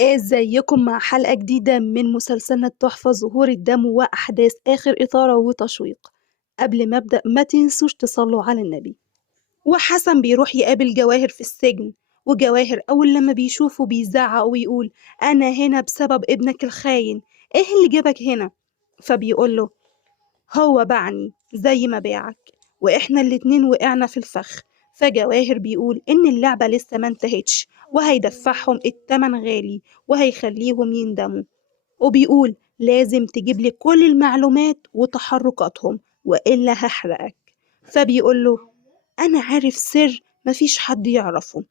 ازيكم مع حلقة جديدة من مسلسلنا التحفة ظهور الدم وأحداث آخر إثارة وتشويق. قبل ما أبدأ ما تنسوش تصلوا على النبي. وحسن بيروح يقابل جواهر في السجن، وجواهر أول لما بيشوفه بيزعق ويقول: أنا هنا بسبب ابنك الخاين، إيه اللي جابك هنا؟ فبيقوله: هو باعني زي ما باعك، وإحنا الاتنين وقعنا في الفخ. فجواهر بيقول إن اللعبة لسه ما انتهتش، وهيدفعهم التمن غالي وهيخليهم يندموا، وبيقول لازم تجيب لي كل المعلومات وتحركاتهم وإلا هحرقك. فبيقوله: أنا عارف سر مفيش حد يعرفه،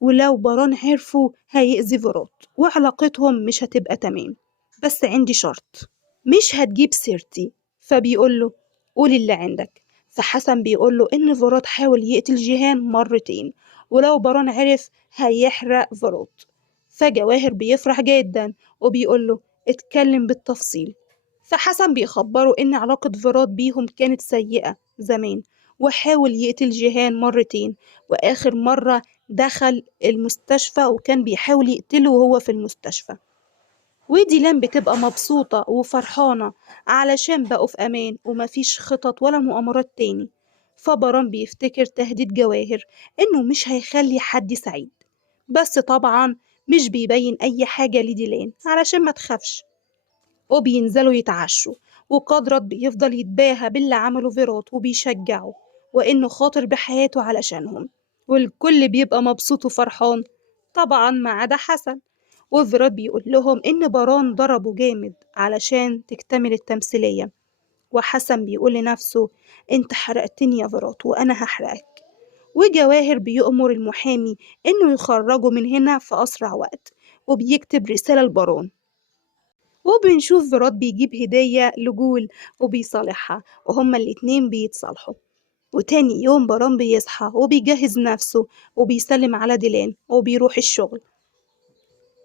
ولو باران عرفوا هيأذي فرات وعلاقتهم مش هتبقى تمام، بس عندي شرط، مش هتجيب سيرتي. فبيقوله: قول اللي عندك. فحسن بيقوله إن فرات حاول يقتل جيهان مرتين، ولو باران عرف هيحرق فرات. فجواهر بيفرح جدا وبيقوله: اتكلم بالتفصيل. فحسن بيخبره إن علاقة فرات بيهم كانت سيئة زمان، وحاول يقتل جيهان مرتين، وآخر مرة دخل المستشفى وكان بيحاول يقتله وهو في المستشفى. وديلان بتبقى مبسوطة وفرحانة علشان بقوا في أمان ومفيش خطط ولا مؤامرات تاني. فباران بيفتكر تهديد جواهر إنه مش هيخلي حد سعيد، بس طبعا مش بيبين أي حاجة لديلان علشان ما تخافش. وبينزلوا يتعشوا، وقدرت بيفضل يتباهى باللي عمله فيرات وبيشجعه وإنه خاطر بحياته علشانهم، والكل بيبقى مبسوط وفرحان طبعا ما عدا حسن. وفيرات بيقول لهم إن باران ضربه جامد علشان تكتمل التمثيلية، وحسن بيقول لنفسه: انت حرقتني يا فيرات وأنا هحرقك. وجواهر بيأمر المحامي إنه يخرجه من هنا في أسرع وقت، وبيكتب رسالة لباران. وبنشوف فيرات بيجيب هدية لجول وبيصالحها، وهما الاتنين بيتصالحوا. وتاني يوم باران بيصحى وبيجهز نفسه وبيسلم على ديلان وبيروح الشغل،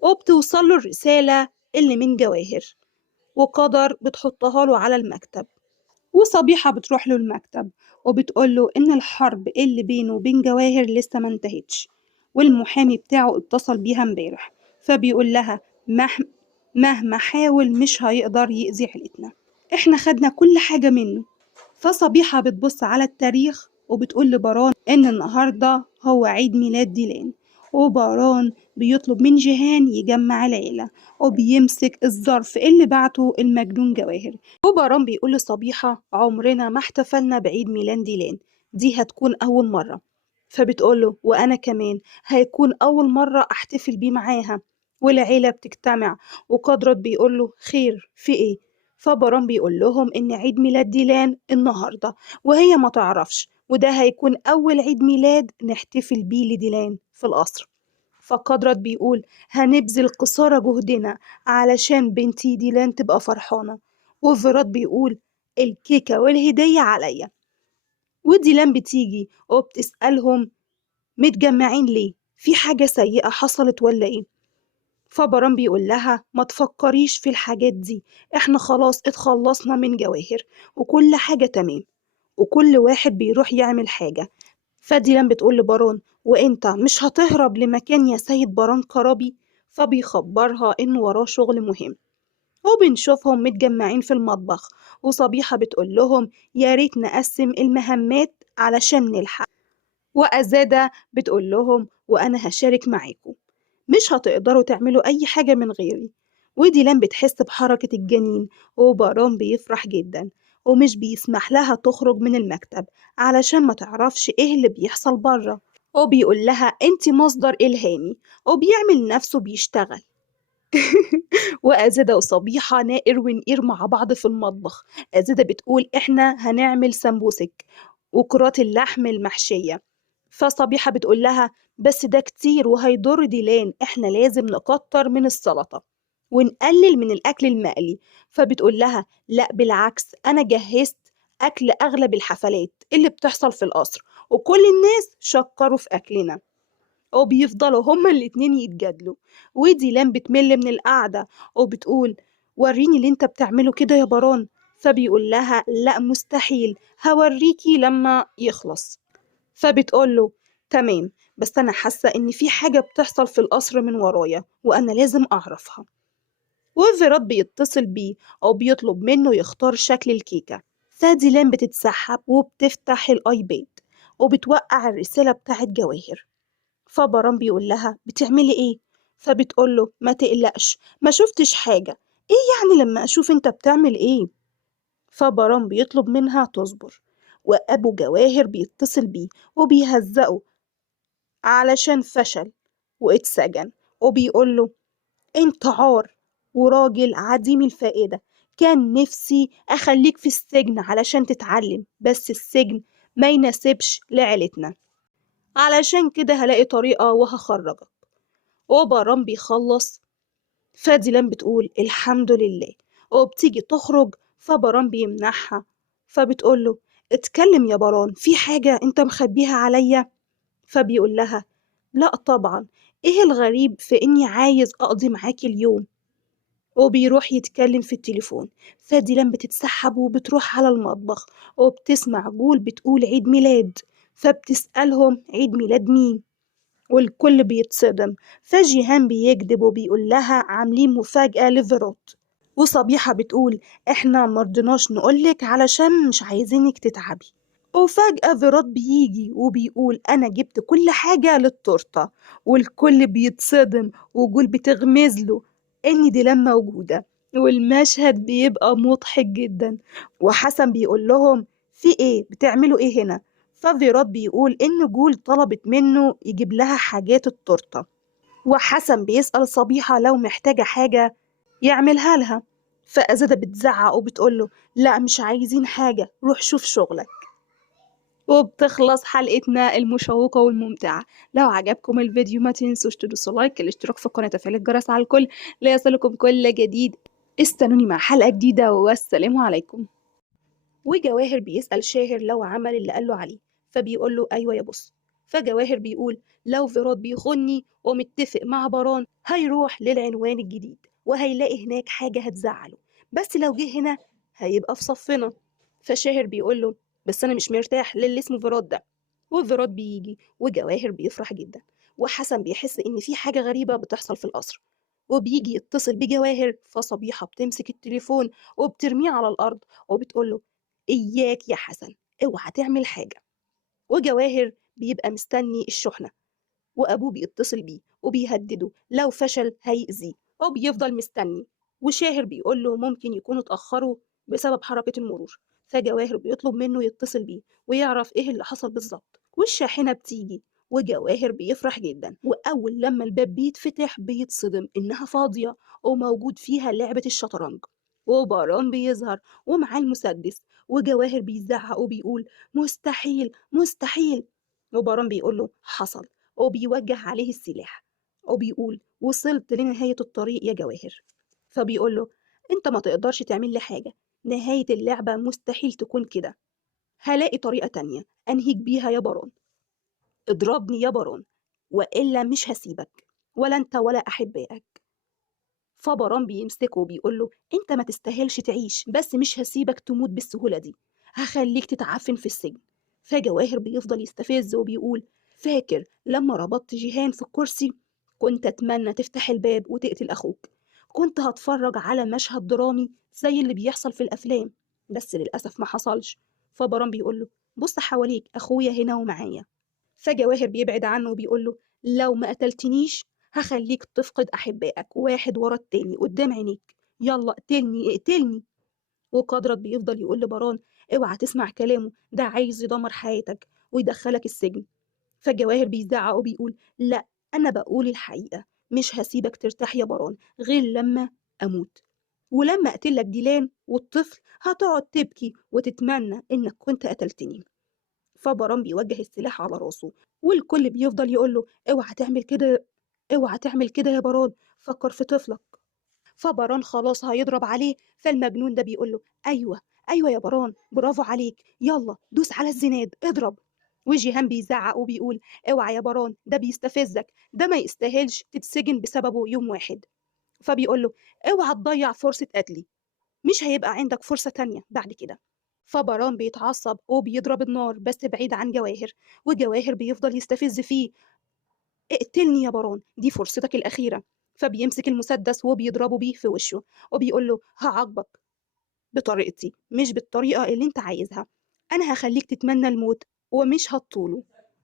وبتوصله الرسالة اللي من جواهر، وقدر بتحطها له على المكتب. وصبيحة بتروح له المكتب وبتقوله إن الحرب اللي بينه وبين جواهر لسه ما انتهتش، والمحامي بتاعه اتصل بيها امبارح، فبيقول لها مهما حاول مش هيقدر يأذي عيلتنا، احنا خدنا كل حاجة منه. فصبيحة بتبص على التاريخ وبتقول لباران إن النهاردة هو عيد ميلاد ديلان، وباران بيطلب من جيهان يجمع العيلة وبيمسك الظرف اللي بعته المجنون جواهر. وباران بيقول لصبيحة: عمرنا ما احتفلنا بعيد ميلاد ديلان، دي هتكون أول مرة. فبتقوله: وأنا كمان هيكون أول مرة أحتفل بيه معاها. والعيلة بتجتمع، وقدرت بيقوله: خير في إيه؟ فباران بيقول لهم إن عيد ميلاد ديلان النهاردة وهي ما تعرفش، وده هيكون أول عيد ميلاد نحتفل بيه لديلان في القصر. فقدرت بيقول: هنبذل قصارى جهدنا علشان بنتي ديلان تبقى فرحانة. وفيرات بيقول: الكيكة والهدية عليا. وديلان بتيجي وبتسألهم: متجمعين ليه؟ في حاجة سيئة حصلت ولا إيه؟ فباران بيقول لها: ما تفكريش في الحاجات دي، احنا خلاص اتخلصنا من جواهر وكل حاجة تمام، وكل واحد بيروح يعمل حاجة. فديلان بتقول لباران: وانت مش هتهرب لمكان يا سيد باران كرابي؟ فبيخبرها ان وراه شغل مهم. وبنشوفهم متجمعين في المطبخ، وصبيحة بتقول لهم: يا ريت نقسم المهمات علشان نلحق. وأزادة بتقول لهم: وأنا هشارك معاكم، مش هتقدروا تعملوا أي حاجة من غيري. وديلان بتحس بحركة الجنين، وباران بيفرح جدا ومش بيسمح لها تخرج من المكتب علشان ما تعرفش ايه اللي بيحصل بره. وبيقول لها: انت مصدر إلهامي، وبيعمل نفسه بيشتغل. وأزادة وصبيحة نائر ونقير مع بعض في المطبخ. أزادة بتقول: احنا هنعمل سمبوسك وكرات اللحم المحشية. فصبيحة بتقول لها: بس ده كتير وهيضر ديلان، احنا لازم نكتر من السلطة ونقلل من الأكل المقلي. فبتقول لها: لا بالعكس، أنا جهزت أكل أغلب الحفلات اللي بتحصل في القصر، وكل الناس شكروا في أكلنا. وبيفضلوا هما الاتنين يتجادلوا، وديلان بتمل من القعدة وبتقول: وريني اللي انت بتعمله كده يا باران. فبيقول لها: لا مستحيل، هوريكي لما يخلص. فبتقوله: تمام، بس أنا حاسة إن في حاجة بتحصل في القصر من ورايا وأنا لازم أعرفها. وفيرات بيتصل بيه أو بيطلب منه يختار شكل الكيكة، فديلان بتتسحب وبتفتح الآيباد وبتوقع الرسالة بتاعت جواهر. فبرام بيقول لها بتعملي إيه؟ فبتقوله ما تقلقش، ما شفتش حاجة. إيه يعني لما أشوف أنت بتعمل إيه؟ فبرام بيطلب منها تصبر، وأبو جواهر بيتصل بيه وبيهزقه علشان فشل واتسجن، وبيقوله انت عار وراجل عديم الفائدة، كان نفسي أخليك في السجن علشان تتعلم، بس السجن ما يناسبش لعيلتنا، علشان كده هلاقي طريقة وهخرجك. وبرام بيخلص، فديلان بتقول الحمد لله، وبتيجي تخرج فبرام بيمنعها، فبتقوله اتكلم يا بران، في حاجة انت مخبيها عليا؟ فبيقول لها لا طبعا، ايه الغريب في اني عايز اقضي معاكي اليوم؟ وبيروح يتكلم في التليفون، فديلان بتتسحب وبتروح على المطبخ وبتسمع جول بتقول عيد ميلاد، فبتسألهم عيد ميلاد مين؟ والكل بيتصدم، فجيهان بيكذب وبيقول لها عاملين مفاجأة لفيروت، وصبيحة بتقول احنا مرضناش نقولك علشان مش عايزينك تتعبي. وفجأة فيروت بيجي وبيقول أنا جبت كل حاجة للتورتة، والكل بيتصدم وجول بتغمز له إن ديلان موجودة، والمشهد بيبقى مضحك جدا. وحسن بيقول لهم في إيه بتعملوا إيه هنا؟ ففيروت بيقول إن جول طلبت منه يجيب لها حاجات التورتة، وحسن بيسأل صبيحة لو محتاجة حاجة يعملها لها، فأزادة بتزعق وبتقوله لا مش عايزين حاجة، روح شوف شغلك. وبتخلص حلقتنا المشوقة والممتعة. لو عجبكم الفيديو ما تنسوش تدوسوا لايك، الاشتراك في القناة، تفعيل الجرس على الكل ليصلكم كل جديد. استنوني مع حلقة جديدة والسلام عليكم. وجواهر بيسأل شاهر لو عمل اللي قاله عليه، فبيقول له أيوة يا بص. فجواهر بيقول لو فيراد بيخوني ومتفق مع بران هيروح للعنوان الجديد وهيلاقي هناك حاجة هتزعله، بس لو جه هنا هيبقى في صفنا. فشاهر بيقول له بس أنا مش مرتاح للي اسمه فيراد ده. وفيراد بيجي وجواهر بيفرح جدا، وحسن بيحس إن في حاجة غريبة بتحصل في القصر، وبيجي يتصل بجواهر، فصبيحة بتمسك التليفون وبترميه على الأرض وبتقوله إياك يا حسن، اوعى تعمل حاجة. وجواهر بيبقى مستني الشحنة، وأبوه بيتصل بيه وبيهدده لو فشل هيأذيه، وبيفضل مستني. وشاهر بيقول له ممكن يكونوا اتأخروا بسبب حركة المرور، فجواهر بيطلب منه يتصل بيه ويعرف ايه اللي حصل بالظبط. والشاحنة بتيجي وجواهر بيفرح جدا، وأول لما الباب بيتفتح بيتصدم إنها فاضية وموجود فيها لعبة الشطرنج، وباران بيظهر ومعاه المسدس، وجواهر بيزعق وبيقول مستحيل مستحيل. وباران بيقول له حصل، وبيوجه عليه السلاح وبيقول وصلت لنهاية الطريق يا جواهر. فبيقول له انت ما تقدرش تعمل لي حاجة، نهاية اللعبة مستحيل تكون كده، هلاقي طريقة تانية أنهيك بيها يا بارون، اضربني يا بارون وإلا مش هسيبك ولا انت ولا أحبائك. فباران بيمسكه وبيقول له انت ما تستاهلش تعيش، بس مش هسيبك تموت بالسهولة دي، هخليك تتعفن في السجن. فجواهر بيفضل يستفز وبيقول فاكر لما ربطت جيهان في الكرسي؟ كنت أتمنى تفتح الباب وتقتل أخوك، كنت هتفرج على مشهد درامي زي اللي بيحصل في الأفلام، بس للأسف ما حصلش. فباران بيقول له بص حواليك، أخويا هنا ومعايا. فجواهر بيبعد عنه وبيقول له لو ما قتلتنيش هخليك تفقد أحبائك واحد ورا التاني قدام عينيك، يلا اقتلني اقتلني. وقدرك بيفضل يقول لباران اوعى تسمع كلامه، ده عايز يدمر حياتك ويدخلك السجن. فجواهر بيزعق وبيقول لا، أنا بقول الحقيقة، مش هسيبك ترتاح يا باران غير لما أموت، ولما أقتلك ديلان والطفل هتقعد تبكي وتتمنى إنك كنت قتلتني. فبرام بيوجه السلاح على راسه، والكل بيفضل يقول له اوعى تعمل كده، اوعى تعمل كده يا باران، فكر في طفلك. فباران خلاص هيضرب عليه، فالمجنون ده بيقول له ايوه ايوه يا باران، برافو عليك، يلا دوس على الزناد اضرب. وجيهان بيزعق وبيقول اوعى يا باران، ده بيستفزك، ده ما يستاهلش تتسجن بسببه يوم واحد. فبيقول له اوعى تضيع فرصة قتلي، مش هيبقى عندك فرصة تانية بعد كده. فباران بيتعصب وبيضرب النار بس بعيد عن جواهر، وجواهر بيفضل يستفز فيه اقتلني يا بارون، دي فرصتك الأخيرة. فبيمسك المسدس وبيضربه بيه في وشه، وبيقول له هعاقبك بطريقتي مش بالطريقة اللي انت عايزها. أنا هخليك تتمنى الموت ومش هتطوله.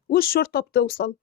والشرطة بتوصل